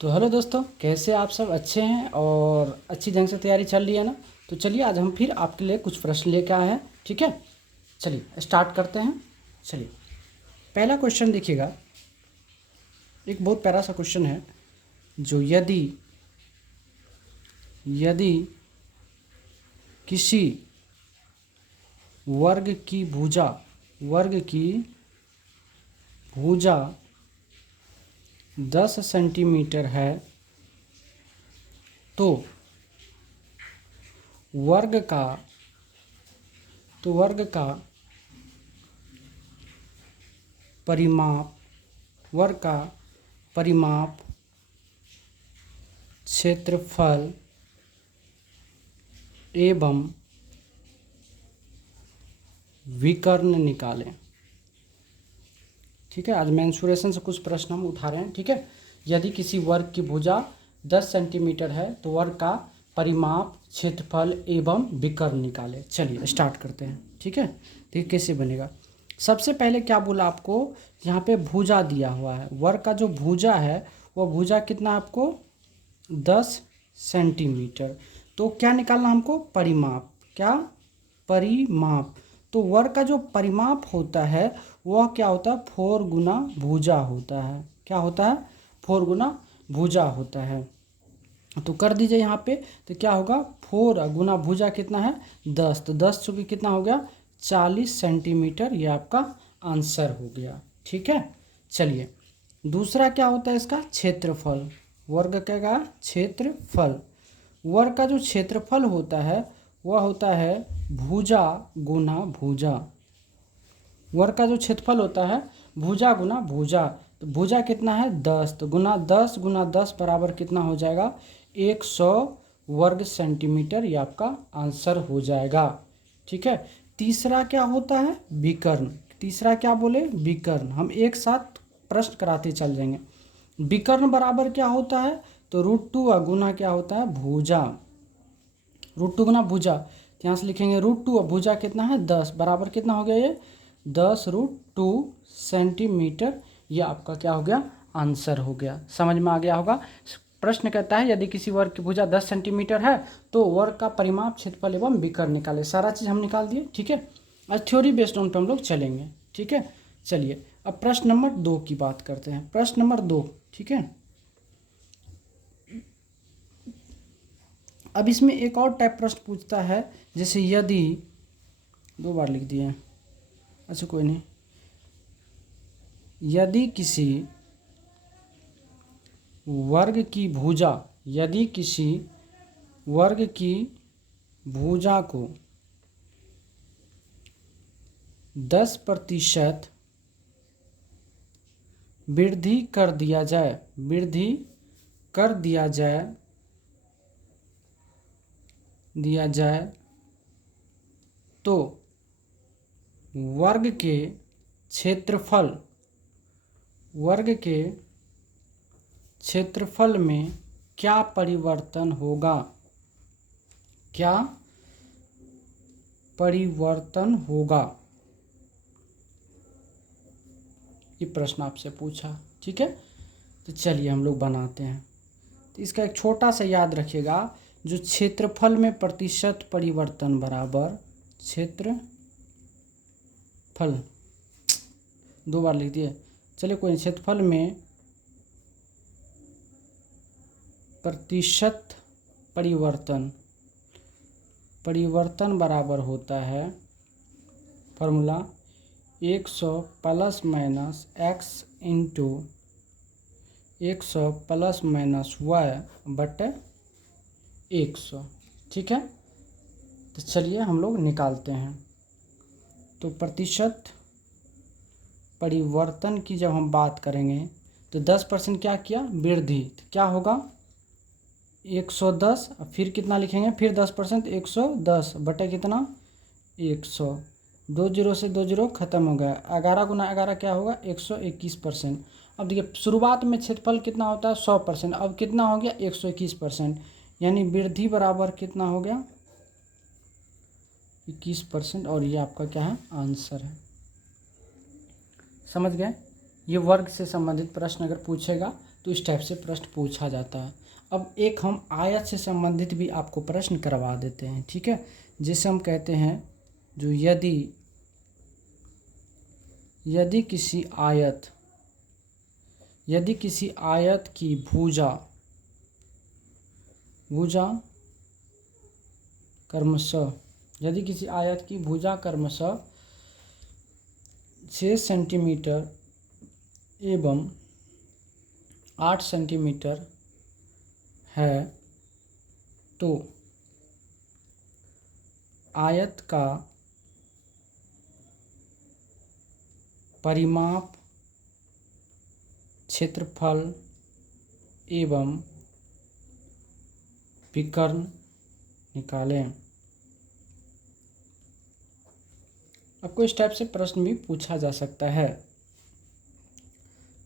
तो हेलो दोस्तों, कैसे आप सब? अच्छे हैं और अच्छी ढंग से तैयारी चल रही है ना? तो चलिए आज हम फिर आपके लिए कुछ प्रश्न लेकर आए हैं। ठीक है, चलिए स्टार्ट करते हैं। चलिए पहला क्वेश्चन देखिएगा। एक बहुत प्यारा सा क्वेश्चन है जो यदि यदि किसी वर्ग की भुजा 10 सेंटीमीटर है तो वर्ग का परिमाप क्षेत्रफल एवं विकर्ण निकालें। ठीक है, आज मेंसुरेशन से कुछ प्रश्न हम उठा रहे हैं। ठीक है, यदि किसी वर्ग की भुजा 10 सेंटीमीटर है तो वर्ग का परिमाप क्षेत्रफल एवं विकर्ण निकालें। चलिए स्टार्ट करते हैं। ठीक है, देखिए कैसे बनेगा। सबसे पहले क्या बोला आपको, यहाँ पे भुजा दिया हुआ है। वर्ग का जो भुजा है वो भुजा कितना है आपको? 10 सेंटीमीटर। तो क्या निकालना हमको? परिमाप। क्या? परिमाप। तो वर्ग का जो परिमाप होता है वह क्या होता है? 4 गुना भुजा होता है। क्या होता है? 4 गुना भुजा होता है। तो कर दीजिए यहाँ पे। तो क्या होगा? 4 गुना भुजा कितना है? 10। तो 10 चूँकि कितना हो गया? 40 सेंटीमीटर। ये आपका आंसर हो गया। ठीक है, चलिए दूसरा क्या होता है इसका? क्षेत्रफल। वर्ग का क्षेत्रफल। वर्ग का जो क्षेत्रफल होता है वह होता है भुजा गुना भुजा। वर्ग का जो क्षेत्रफल होता है भुजा गुना भुजा। तो भुजा कितना है? 10। तो गुना 10 बराबर कितना हो जाएगा? 100 वर्ग सेंटीमीटर। ये आपका आंसर हो जाएगा। ठीक है, तीसरा क्या होता है? विकर्ण। तीसरा क्या बोले? विकर्ण। हम एक साथ प्रश्न कराते चल जाएंगे। विकर्ण बराबर क्या होता है? तो √2 गुना क्या होता है? भुजा। √2 गुना भुजा। तो यहाँ से लिखेंगे √2 और भुजा कितना है? 10 बराबर कितना हो गया? ये 10√2 सेंटीमीटर। ये आपका क्या हो गया? आंसर हो गया। समझ में आ गया होगा। प्रश्न कहता है यदि किसी वर्ग की भुजा 10 सेंटीमीटर है तो वर्ग का परिमाप क्षेत्रफल एवं विकर्ण निकाले। सारा चीज़ हम निकाल दिए। ठीक है, आज थ्योरी बेस्ड ऑन पे हम लोग चलेंगे। ठीक है, चलिए अब प्रश्न नंबर 2 की बात करते हैं। प्रश्न नंबर 2। ठीक है, अब इसमें एक और टाइप प्रश्न पूछता है, जैसे यदि 2 बार लिख दिए। अच्छा कोई नहीं। यदि किसी वर्ग की भुजा को 10% वृद्धि कर दिया जाए तो वर्ग के क्षेत्रफल में क्या परिवर्तन होगा? क्या परिवर्तन होगा? ये प्रश्न आपसे पूछा। ठीक है, तो चलिए हम लोग बनाते हैं। तो इसका एक छोटा सा याद रखिएगा, जो क्षेत्रफल में प्रतिशत परिवर्तन बराबर क्षेत्रफल, 2 बार लिख दिए। चलिए कोई, क्षेत्रफल में प्रतिशत परिवर्तन बराबर होता है formula 100 plus minus x into 100 plus minus y बटे 100। ठीक है, तो चलिए हम लोग निकालते हैं। तो प्रतिशत परिवर्तन की जब हम बात करेंगे तो 10% क्या किया? वृद्धि। तो क्या होगा? 110। फिर कितना लिखेंगे? फिर 10%, 110 बटे कितना? 100। 2 जीरो से 2 जीरो खत्म हो गया। 11 गुना 11 क्या होगा? 121%। अब देखिए शुरुआत में क्षेत्रफल कितना होता है? 100%। अब कितना हो गया? 121%। यानी वृद्धि बराबर कितना हो गया? 21%। और ये आपका क्या है? आंसर है। समझ गए? ये वर्ग से संबंधित प्रश्न अगर पूछेगा तो इस टाइप से प्रश्न पूछा जाता है। अब एक हम आयत से संबंधित भी आपको प्रश्न करवा देते हैं, ठीक है, जिसे हम कहते हैं जो यदि किसी आयत की भुजा क्रमशः यदि किसी आयत की भुजा क्रमशः 6 सेंटीमीटर एवं 8 सेंटीमीटर है तो आयत का परिमाप, क्षेत्रफल एवं विकर्ण निकालें। आपको इस टाइप से प्रश्न भी पूछा जा सकता है।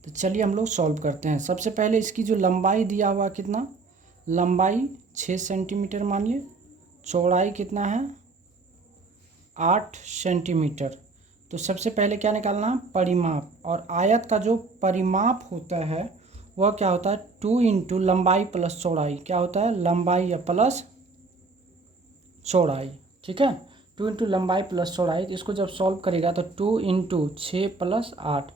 तो चलिए हम लोग सॉल्व करते हैं। सबसे पहले इसकी जो लंबाई दिया हुआ कितना, लंबाई 6 सेंटीमीटर मान लिए, चौड़ाई कितना है 8 सेंटीमीटर। तो सबसे पहले क्या निकालना है, परिमाप। और आयत का जो परिमाप होता है वह क्या होता है 2 इंटू लंबाई प्लस चौड़ाई, क्या होता है लंबाई या प्लस चौड़ाई, ठीक है, 2 इंटू लंबाई प्लस चौड़ाई। तो इसको जब सॉल्व करेगा तो 2 इंटू 6 प्लस 8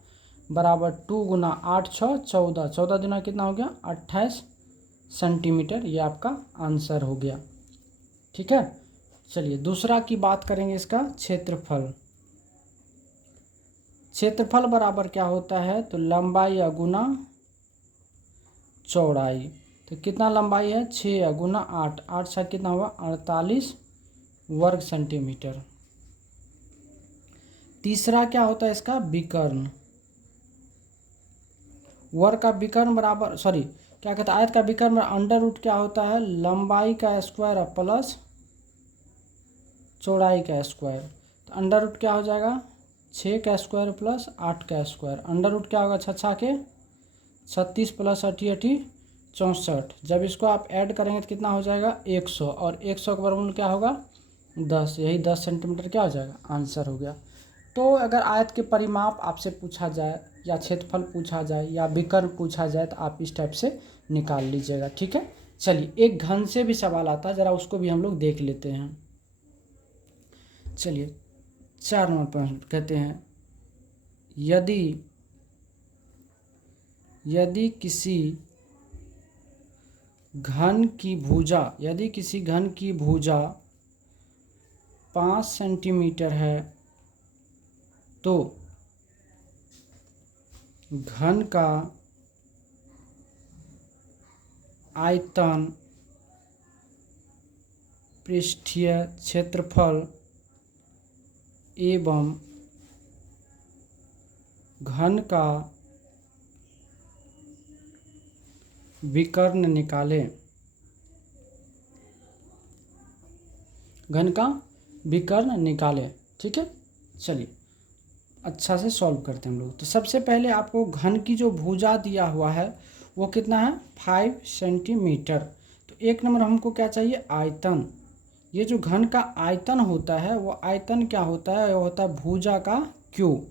बराबर 2 गुना 8 6 14, 14 गुना कितना हो गया 28 सेंटीमीटर। ये आपका आंसर हो गया, ठीक है। चलिए दूसरा की बात करेंगे, इसका क्षेत्रफल बराबर क्या होता है, तो लंबाई या गुना चौड़ाई। तो कितना लंबाई है 6 या गुना 8, 8 से कितना हुआ 48 वर्ग सेंटीमीटर। तीसरा क्या होता है इसका विकर्ण। वर्ग का विकर्ण बराबर क्या कहता है आयत का विकर्ण अंडर रूट क्या होता है लंबाई का स्क्वायर प्लस चौड़ाई का स्क्वायर। तो अंडर रूट क्या हो जाएगा 6 का स्क्वायर प्लस 8 का स्क्वायर। अंडर रूट क्या होगा 6 के 36 प्लस 8 64। जब इसको आप ऐड करेंगे तो कितना हो जाएगा 100, और 100 का वर्गमूल क्या होगा 10, यही 10 सेंटीमीटर क्या हो जाएगा आंसर हो गया। तो अगर आयत के परिमाप आपसे पूछा जाए या क्षेत्रफल पूछा जाए या विकर्ण पूछा जाए तो आप इस टाइप से निकाल लीजिएगा, ठीक है। चलिए एक घन से भी सवाल आता है, ज़रा उसको भी हम लोग देख लेते हैं। चलिए 4 नंबर प्रश्न कहते हैं यदि किसी घन की भुजा 5 सेंटीमीटर है तो घन का आयतन, पृष्ठीय क्षेत्रफल एवं घन का विकर्ण निकालें। घन का विकर्ण निकालें, ठीक है। चलिए अच्छा से सॉल्व करते हैं हम लोग। तो सबसे पहले आपको घन की जो भुजा दिया हुआ है वो कितना है 5 सेंटीमीटर। तो एक नंबर हमको क्या चाहिए आयतन। ये जो घन का आयतन होता है वो आयतन क्या होता है, वो होता है भुजा का क्यूब,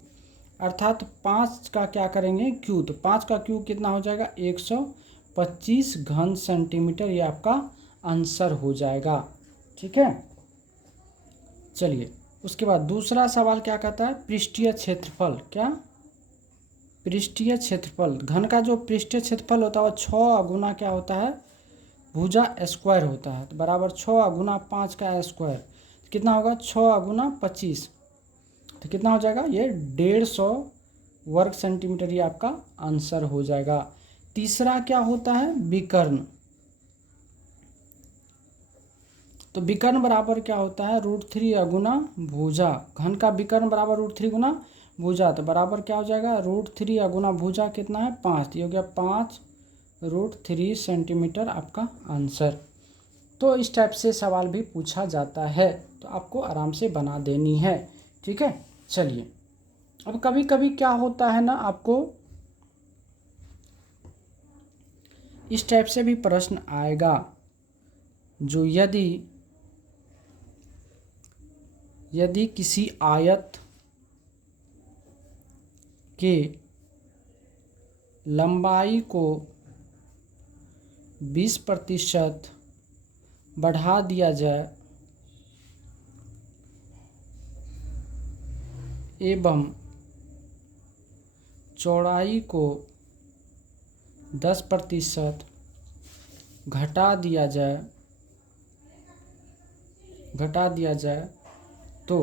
अर्थात 5 का क्या करेंगे क्यूब। तो 5 का क्यूब कितना हो जाएगा 125 घन सेंटीमीटर। ये आपका आंसर हो जाएगा, ठीक है। चलिए उसके बाद दूसरा सवाल क्या कहता है पृष्ठीय क्षेत्रफल। क्या पृष्ठीय क्षेत्रफल, घन का जो पृष्ठीय क्षेत्रफल होता है वो 6 गुना क्या होता है भुजा स्क्वायर होता है। तो बराबर 6 गुना 5 का स्क्वायर कितना होगा 6 गुना 25। तो कितना हो जाएगा ये 150 वर्ग सेंटीमीटर। ये आपका आंसर हो जाएगा। तीसरा क्या होता है विकर्ण। तो विकर्ण बराबर क्या होता है √3 गुना भुजा। घन का विकर्ण बराबर √3 गुना भुजा। तो बराबर क्या हो जाएगा √3 गुना भुजा कितना है 5। ये हो गया 5√3 सेंटीमीटर आपका आंसर। तो इस टाइप से सवाल भी पूछा जाता है, तो आपको आराम से बना देनी है, ठीक है। चलिए अब कभी कभी क्या होता है ना, आपको इस टाइप से भी प्रश्न आएगा जो यदि किसी आयत के लंबाई को 20% बढ़ा दिया जाए एवं चौड़ाई को 10% घटा दिया जाए तो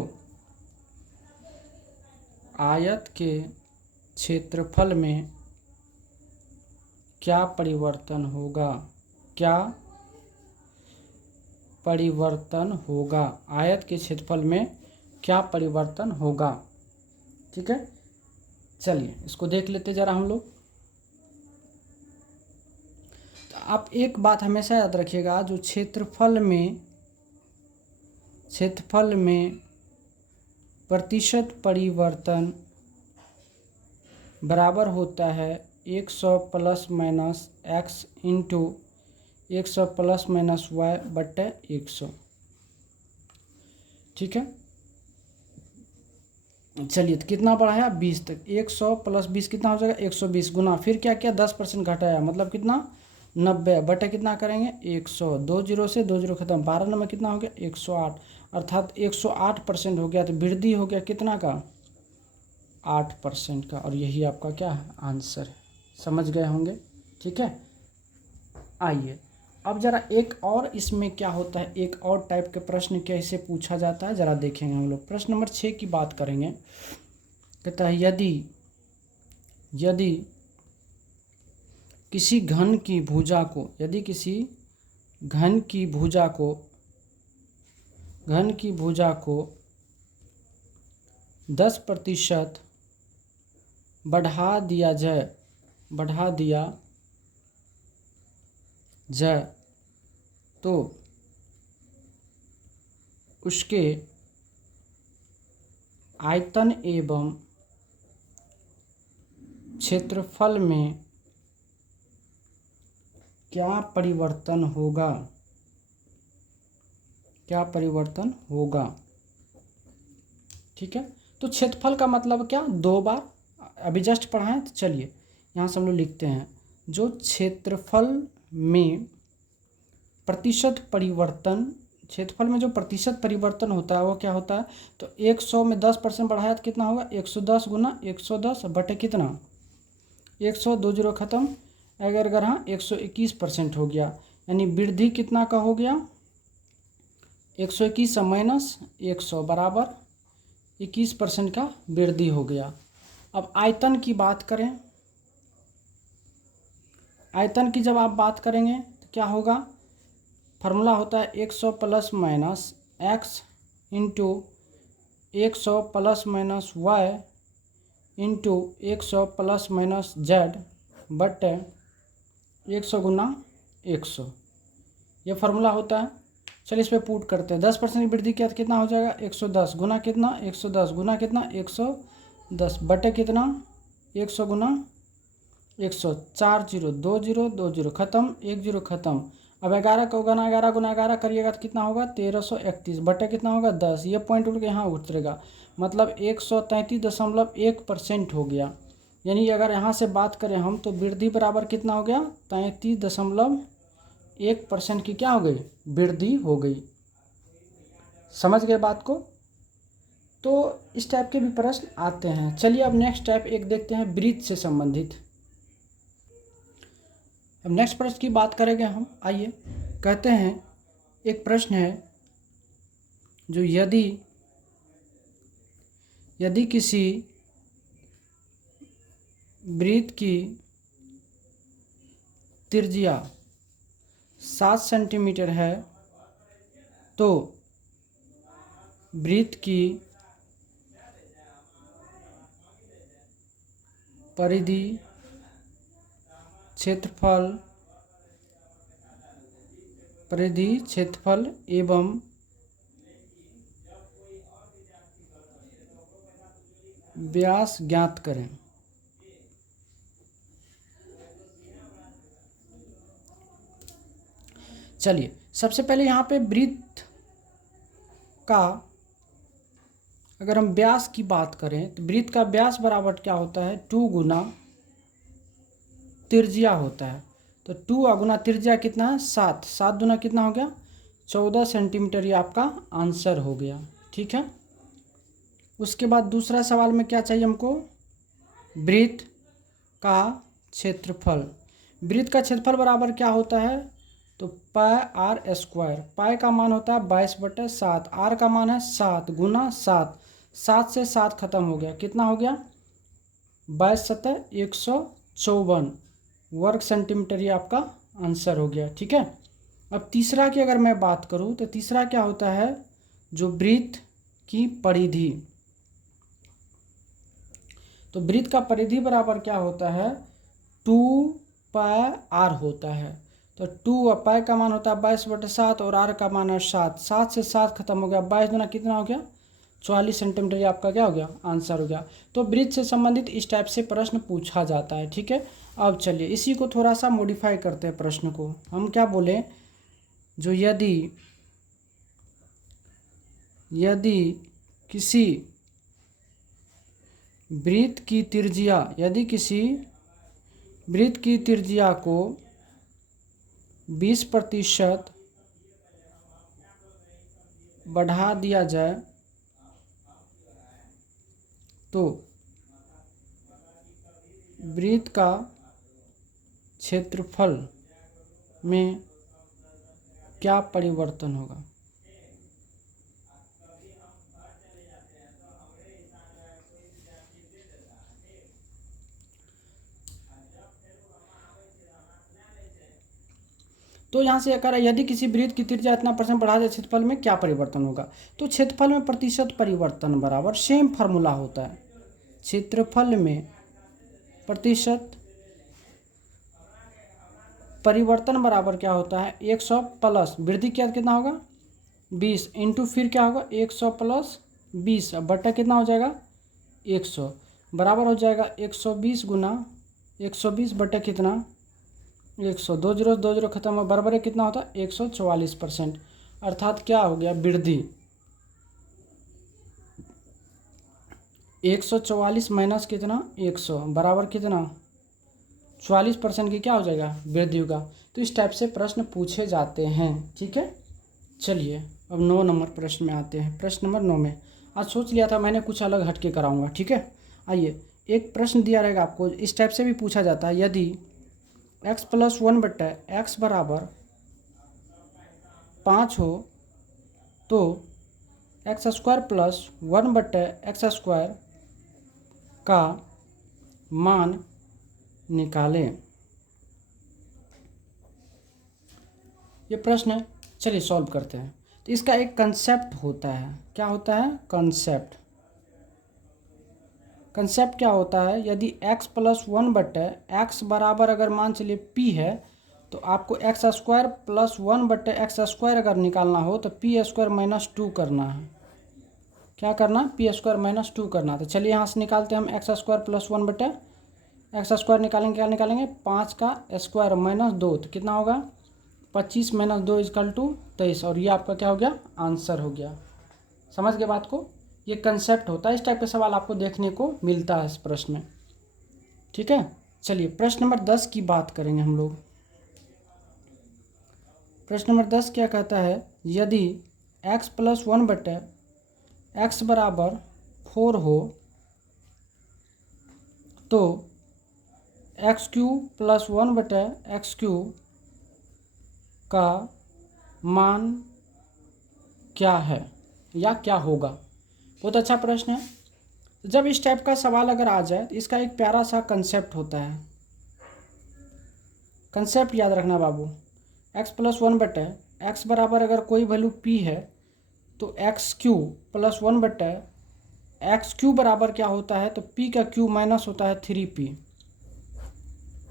आयत के क्षेत्रफल में क्या परिवर्तन होगा? आयत के क्षेत्रफल में क्या परिवर्तन होगा? ठीक है, चलिए इसको देख लेते जरा हम लोग। तो आप एक बात हमेशा याद रखिएगा, जो क्षेत्रफल में प्रतिशत परिवर्तन बराबर होता है 100 plus minus x into 100 plus minus y बटे 100। ठीक है, चलिए तो कितना बढ़ाया 20 तक, 100 प्लस 20 कितना हो जाएगा 120 गुना, फिर क्या किया 10% घटाया, मतलब कितना 90 बटे कितना करेंगे 100, 2 जीरो से 2 जीरो खत्म, 12 नंबर कितना हो गया 108, अर्थात 108% हो गया। तो वृद्धि हो गया कितना का 8% का, और यही आपका क्या है आंसर है। समझ गए होंगे? ठीक है, आइए अब जरा एक और इसमें क्या होता है, एक और टाइप के प्रश्न कैसे पूछा जाता है जरा देखेंगे हम लोग। प्रश्न नंबर 6 की बात करेंगे। कहता है यदि किसी घन की भुजा को 10% बढ़ा दिया जाए तो उसके आयतन एवं क्षेत्रफल में क्या परिवर्तन होगा? ठीक है, तो क्षेत्रफल का मतलब क्या, 2 बार अभी जस्ट पढ़ाएं। तो चलिए यहाँ से हम लोग लिखते हैं, जो क्षेत्रफल में क्षेत्रफल में जो प्रतिशत परिवर्तन होता है वो क्या होता है, तो 100 में 10% बढ़ाया तो कितना होगा 110 गुना 110 बटे कितना 100, 2 जीरो खत्म, अगर हाँ 121% हो गया, यानी वृद्धि कितना का हो गया 121 माइनस 100 बराबर 21% का वृद्धि हो गया। अब आयतन की बात करें, आयतन की जब आप बात करेंगे तो क्या होगा, फार्मूला होता है 100 plus minus X into 100 plus minus Y into 100 plus minus Z बटे 100 गुना 100, ये फार्मूला होता है। चलिए इस पर पुट करते हैं, 10% की वृद्धि किया तो कितना हो जाएगा 110 गुना कितना 110 गुना कितना 110 बटे कितना 100 गुना 100, 4 जीरो 2 जीरो 2 जीरो खत्म, 1 जीरो खत्म। अब 11 को गुना 11 गुना 11 करिएगा तो कितना होगा 1331 बटे कितना होगा 10, ये पॉइंट उठ के यहाँ उतरेगा, मतलब 133.1% हो गया। यानी अगर यहाँ से बात करें हम तो वृद्धि बराबर कितना हो गया 33.1% की क्या हो गई वृद्धि हो गई। समझ गए बात को? तो इस टाइप के भी प्रश्न आते हैं। चलिए अब नेक्स्ट टाइप एक देखते हैं वृत्त से संबंधित। अब नेक्स्ट प्रश्न की बात करेंगे हम, आइए। कहते हैं एक प्रश्न है, जो यदि किसी वृत्त की त्रिज्या 7 सेंटीमीटर है तो वृत्त की परिधि क्षेत्रफल एवं व्यास ज्ञात करें। चलिए सबसे पहले यहाँ पे वृत्त का अगर हम व्यास की बात करें तो वृत्त का व्यास बराबर क्या होता है 2 गुना त्रिज्या होता है। तो तो 2 गुना त्रिज्या कितना है 7, 7 दूना कितना हो गया 14 सेंटीमीटर, ये आपका आंसर हो गया। ठीक है, उसके बाद दूसरा सवाल में क्या चाहिए हमको, वृत्त का क्षेत्रफल। वृत्त का क्षेत्रफल बराबर क्या होता है, तो पाई आर स्क्वायर। पाई का मान होता है 22/7, आर का मान है 7 गुना 7, 7 से 7 खत्म हो गया, कितना हो गया 22/154 वर्ग सेंटीमीटर, ये आपका आंसर हो गया। ठीक है, अब तीसरा की अगर मैं बात करूं तो तीसरा क्या होता है, जो वृत्त की परिधि। तो वृत्त का परिधि बराबर क्या होता है 2 पाई आर होता है। तो 2 पाई का मान होता है 22/7 और आर का मान है 7, 7 से 7 खत्म हो गया, 22 गुना कितना हो गया 44 सेंटीमीटर, ये आपका क्या हो गया आंसर हो गया। तो वृत्त से संबंधित इस टाइप से प्रश्न पूछा जाता है। ठीक है, अब चलिए इसी को थोड़ा सा मॉडिफाई करते हैं, प्रश्न को हम क्या बोले, जो यदि किसी वृत्त की त्रिज्या को 20% बढ़ा दिया जाए तो वृत्त का क्षेत्रफल में क्या परिवर्तन होगा। तो यहाँ से कह रहा है यदि किसी वृत्त की त्रिज्या इतना % बढ़ा जाए क्षेत्रफल में क्या परिवर्तन होगा। तो क्षेत्रफल में प्रतिशत परिवर्तन बराबर सेम फार्मूला होता है, क्षेत्रफल में प्रतिशत परिवर्तन बराबर क्या होता है 100 प्लस वृद्धि क्या कितना होगा 20 इंटू फिर क्या होगा 100 प्लस 20 बट्टा कितना हो जाएगा 100 बराबर हो जाएगा 120 गुना 120 बट्टा कितना 100, 2 0 खत्म हो बराबर है कितना होता है 144%, अर्थात क्या हो गया वृद्धि 144 माइनस कितना 100 बराबर कितना 44% की क्या हो जाएगा वृद्धि होगा। तो इस टाइप से प्रश्न पूछे जाते हैं। ठीक है, चलिए अब 9 नंबर प्रश्न में आते हैं। प्रश्न नंबर 9 में आज सोच लिया था मैंने कुछ अलग हटके कराऊंगा। ठीक है, आइए एक प्रश्न दिया रहेगा आपको, इस टाइप से भी पूछा जाता है, यदि x + 1/x बराबर 5 हो तो x² + 1/x² का मान निकालें। ये प्रश्न है, चलिए सॉल्व करते हैं। तो इसका एक कंसेप्ट होता है, क्या होता है कंसेप्ट क्या होता है, यदि x + 1/x बराबर अगर मान चलिए p है तो आपको x² + 1/x² अगर निकालना हो तो p² - 2 करना है। क्या करना p² - 2 करना। तो चलिए यहाँ से निकालते हैं हम x² + 1/x² निकालेंगे, क्या निकालेंगे 5 का स्क्वायर माइनस 2 तो कितना होगा 25 - 2 = 23, और ये आपका क्या हो गया आंसर हो गया। समझ गए बात को, ये कंसेप्ट होता है, इस टाइप के सवाल आपको देखने को मिलता है इस प्रश्न में। ठीक है, चलिए प्रश्न नंबर 10 की बात करेंगे हम लोग। प्रश्न नंबर 10 क्या कहता है, यदि x + 1/x बराबर 4 हो तो x³ + 1/x³ का मान क्या है या क्या होगा। बहुत अच्छा प्रश्न है। जब इस टाइप का सवाल अगर आ जाए तो इसका एक प्यारा सा कंसेप्ट होता है, कंसेप्ट याद रखना बाबू। x + 1/x बराबर अगर कोई वैल्यू p है तो x³ + 1/x³ बराबर क्या होता है, तो p का क्यू माइनस होता है 3p।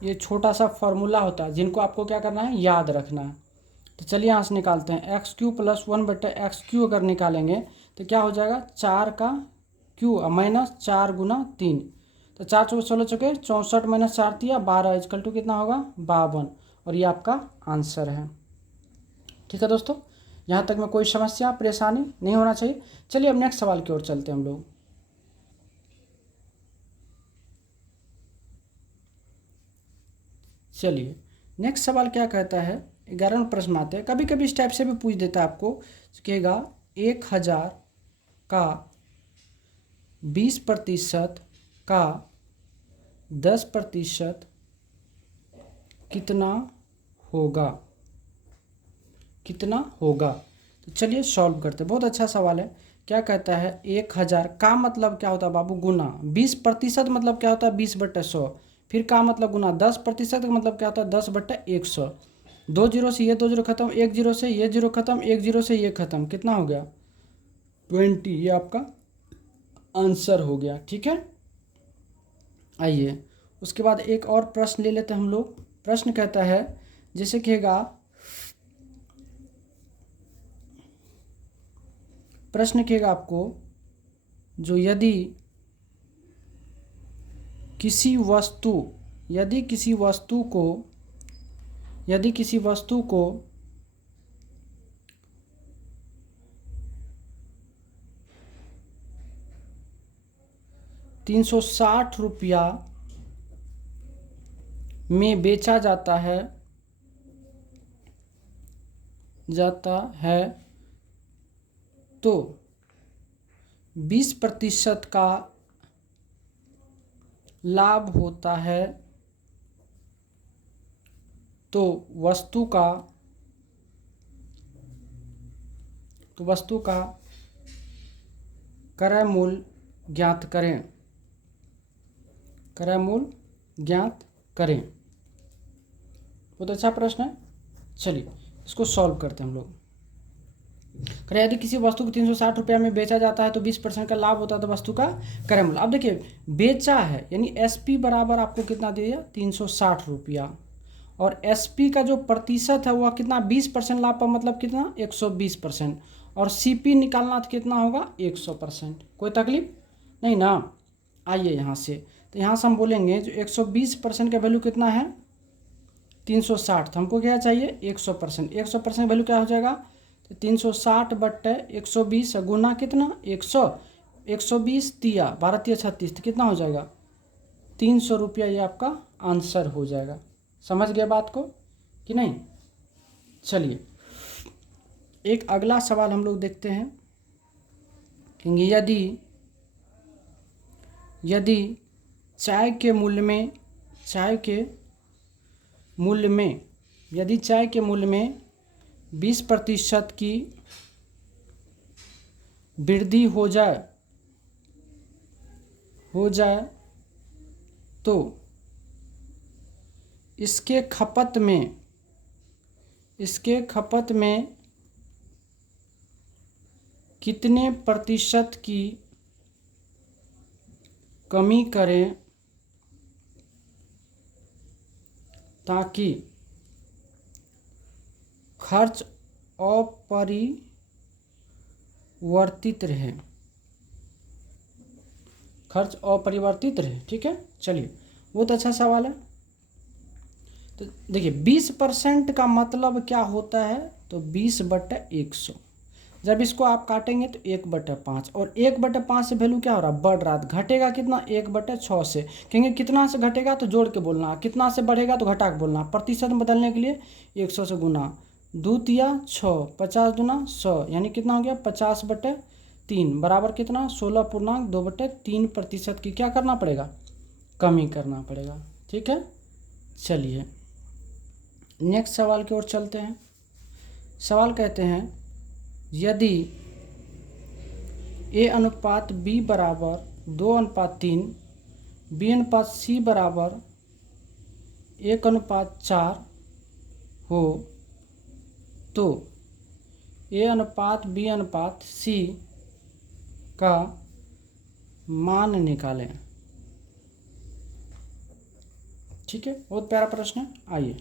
ये छोटा सा फॉर्मूला होता है जिनको आपको क्या करना है याद रखना है। तो चलिए यहाँ से निकालते हैं, x³ + 1/x³ अगर निकालेंगे तो क्या हो जाएगा 4 का क्यू माइनस 4 गुना 3, तो 4 × 16 = 64 - 4 = 12 = कितना होगा 52, और ये आपका आंसर है। ठीक है दोस्तों, यहाँ तक में कोई समस्या परेशानी नहीं होना चाहिए। चलिए अब नेक्स्ट सवाल की ओर चलते हैं हम लोग। चलिए नेक्स्ट सवाल क्या कहता है, 11 प्रश्न आते हैं, कभी कभी इस टाइप से भी पूछ देता है आपको, कहेगा 1000 का 20% का 10% कितना होगा, कितना होगा। तो चलिए सॉल्व करते हैं, बहुत अच्छा सवाल है। क्या कहता है, 1000 का मतलब क्या होता है बाबू, गुना। 20% मतलब क्या होता है, 20/100। फिर का मतलब गुना। 10% का मतलब क्या होता है, 10/100। 2 जीरो से ये 2 जीरो खत्म, 1 जीरो से ये जीरो खत्म, 1 जीरो से ये खत्म, कितना हो गया, 20। ये आपका आंसर हो गया। ठीक है, आइए उसके बाद एक और प्रश्न ले लेते हैं हम लोग। प्रश्न कहता है, जैसे कहेगा, प्रश्न कहेगा आपको, जो यदि किसी वस्तु को 360 रुपया में बेचा जाता है तो 20% का लाभ होता है, तो वस्तु का क्रय मूल्य ज्ञात करें, क्रय मूल्य ज्ञात करें। बहुत अच्छा प्रश्न है, चलिए इसको सॉल्व करते हैं हम लोग। करें, यदि किसी वस्तु को 360 रुपया में बेचा जाता है तो 20% का लाभ होता है, तो वस्तु का क्रय मूल्य। अब देखिए बेचा है यानी SP बराबर आपको कितना दे दिया, 360 रुपया, और SP का जो प्रतिशत है वह कितना, 20% लाभ पर मतलब कितना, 120%, और CP निकालना तो कितना होगा, 100%। कोई तकलीफ नहीं ना। आइए यहाँ से, तो यहाँ से हम बोलेंगे जो 120% का वैल्यू कितना है, 360, तो हमको क्या चाहिए, 100%। 100% वैल्यू क्या हो जाएगा, तो 360/120 गुना कितना, 100, 120 तिया 12 तिया 36, तो कितना हो जाएगा, 300 रुपया। ये आपका आंसर हो जाएगा। समझ गए बात को कि नहीं। चलिए एक अगला सवाल हम लोग देखते हैं कि यदि चाय के मूल्य में यदि चाय के मूल्य में 20% की वृद्धि हो जाए तो इसके खपत में कितने प्रतिशत की कमी करें ताकि खर्च अपरिवर्तित रहे, ठीक है। चलिए बहुत अच्छा सवाल है। तो देखिए 20% का मतलब क्या होता है, तो 20/100। जब इसको आप काटेंगे तो 1/5, और 1/5 से वैल्यू क्या हो रहा है, बढ़ रहा है, घटेगा कितना, 1/6 से। कहेंगे कितना से घटेगा, तो जोड़ के बोलना, कितना से बढ़ेगा तो घटा के बोलना। प्रतिशत में बदलने के लिए 100 से गुना, 2 तिया 6, 50 दूना 100, यानी कितना हो गया, 50/3 बराबर कितना, 16.2/3% की क्या करना पड़ेगा, कमी करना पड़ेगा। ठीक है, चलिए नेक्स्ट सवाल की ओर चलते हैं। सवाल कहते हैं, यदि A/B बराबर 2/3, B/C बराबर 1/4 हो तो A/B/C का मान निकालें। ठीक है, बहुत प्यारा प्रश्न है। आइए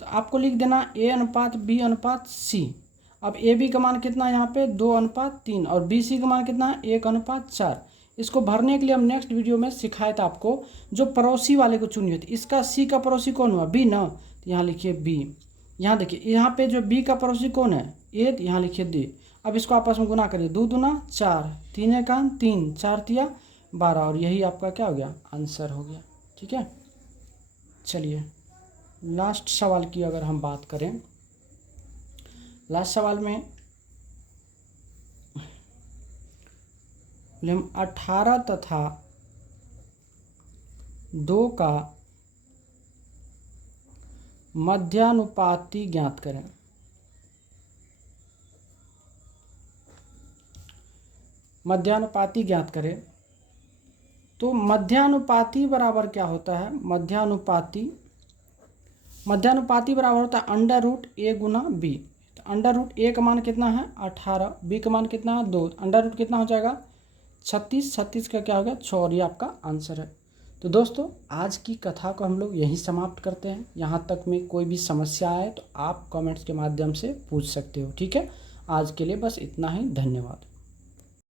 तो आपको लिख देना A/B/C। अब AB का मान कितना है यहाँ पे, 2/3, और BC का मान कितना है, 1/4। इसको भरने के लिए हम नेक्स्ट वीडियो में सिखाया था आपको, जो पड़ोसी वाले को चुनिए। तो इसका C का पड़ोसी कौन हुआ, B ना, तो यहाँ लिखिए B। यहाँ देखिए यहाँ पे जो B का पड़ोसी कौन है, A, तो यहाँ लिखिए D। अब इसको आपस में गुना करिए, 2 दूना 4, 3 एका 3, 4 तिया 12, और यही आपका क्या हो गया, आंसर हो गया। ठीक है, चलिए लास्ट सवाल की अगर हम बात करें, लास्ट सवाल में हम 18 तथा 2 का मध्यानुपाती ज्ञात करें। मध्यानुपाती ज्ञात करें तो मध्यानुपाती बराबर क्या होता है? मध्यानुपाती बराबर होता है अंडर रूट ए गुना बी। तो अंडर रूट ए का मान कितना है? 18, बी का मान कितना है? 2, अंडर रूट कितना हो जाएगा? 36, 36 का क्या होगा? 6, और ये आपका आंसर है। तो दोस्तों आज की कथा को हम लोग यहीं समाप्त करते हैं। यहाँ तक में कोई भी समस्या आए तो आप कमेंट्स के माध्यम से पूछ सकते हो, ठीक है। आज के लिए बस इतना ही, धन्यवाद।